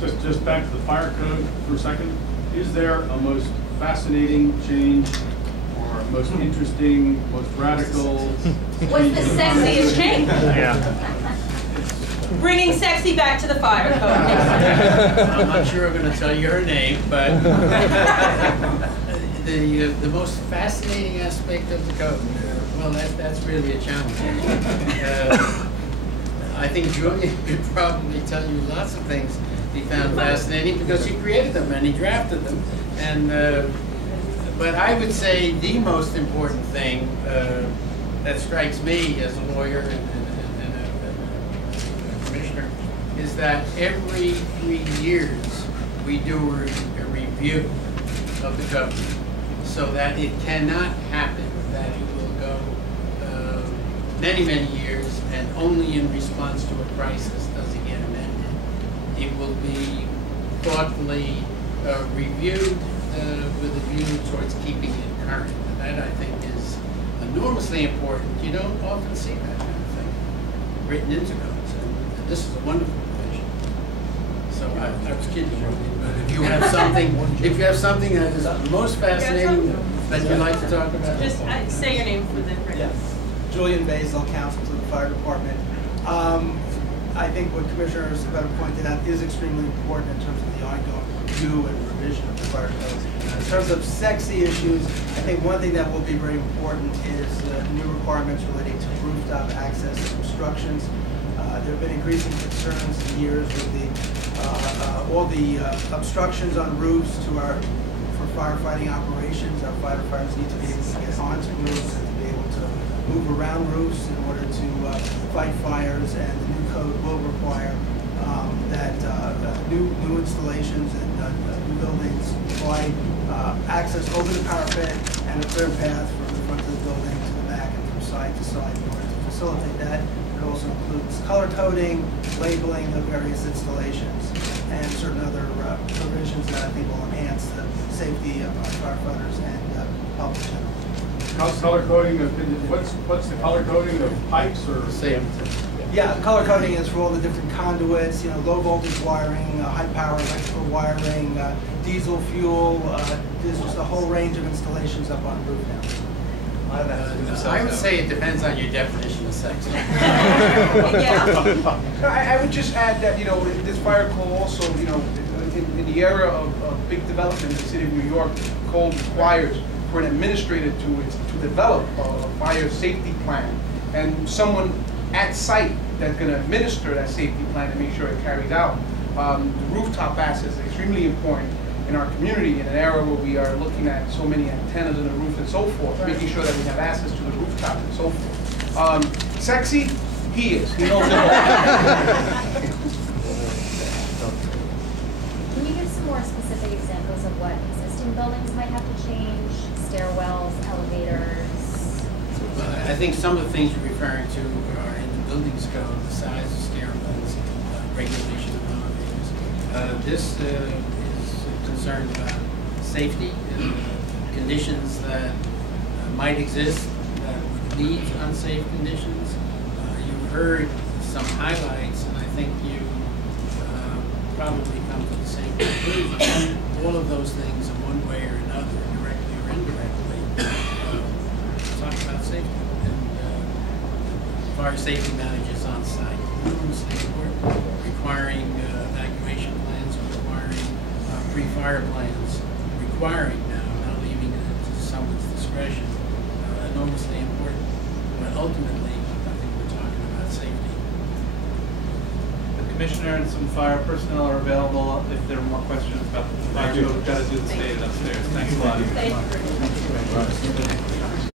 Just back to the fire code for a second. Is there a most fascinating change or most interesting, most radical? What's the sexiest change? Yeah. Bringing sexy back to the fire code. I'm not sure I'm going to tell you her name, but the most fascinating aspect of the code, well, that's really a challenge. I think Julian could probably tell you lots of things he found fascinating because he created them and he drafted them. And but I would say the most important thing that strikes me as a lawyer and a commissioner is that every 3 years we do a review of the code so that it cannot happen that it will go many, many years and only in response to a crisis does it get amended. It will be thoughtfully reviewed with a view towards keeping it current. And that, I think, is enormously important. You don't often see that kind of thing written into codes. And this is a wonderful provision. So I was kidding you. But if you have something that is most fascinating that you'd like to talk about. Just say your name for the record. Yes. Julian Basil, counsel to the fire department. I think what Commissioner Scoppetta pointed out is extremely important in terms of the ongoing review and revision of the fire code. In terms of sexy issues, I think one thing that will be very important is new requirements relating to rooftop access and obstructions. There have been increasing concerns in years with all the obstructions on roofs for firefighting operations. Our firefighters need to be able to get onto roofs and to be able to move around roofs in order to fight fires, and the new code will require that new installations and new buildings provide access over the parapet and a clear path from the front of the building to the back and from side to side in order to facilitate that. It also includes color coding, labeling of various installations, and certain other provisions that I think will enhance the safety of our firefighters and public general. How's color coding? What's the color coding of pipes or? Same. Yeah, color coding is for all the different conduits, low voltage wiring, high power electrical wiring, diesel fuel. There's just a whole range of installations up on roof now. I would say it depends on your definition of sex. Yeah. I would just add that, this fire code also, in the era of big development in the city of New York, code requires for an administrator to develop a fire safety plan, and someone at site that's going to administer that safety plan and make sure it carries out. The rooftop access is extremely important in our community in an era where we are looking at so many antennas on the roof and so forth, making sure that we have access to the rooftop and so forth. Sexy, he is. He knows it all. Can you give some more specific examples of what existing buildings might have to change? Stairwells, elevators? I think some of the things you're referring to are in the buildings code, the size of stairwells, regulation of elevators. This is concerned about safety and conditions that might exist that would lead to unsafe conditions. You've heard some highlights, and I think you probably come to the same conclusion. All of those things in one way or another, directly or indirectly, talk about safety. And fire safety managers on site, enormously important, requiring evacuation plans, requiring pre-fire plans, requiring now, not leaving it to someone's discretion, enormously important. But ultimately, I think we're talking about safety. The Commissioner and some fire personnel are available if there are more questions about the fire code. We've got to do the state upstairs. Thanks a lot. Thank you.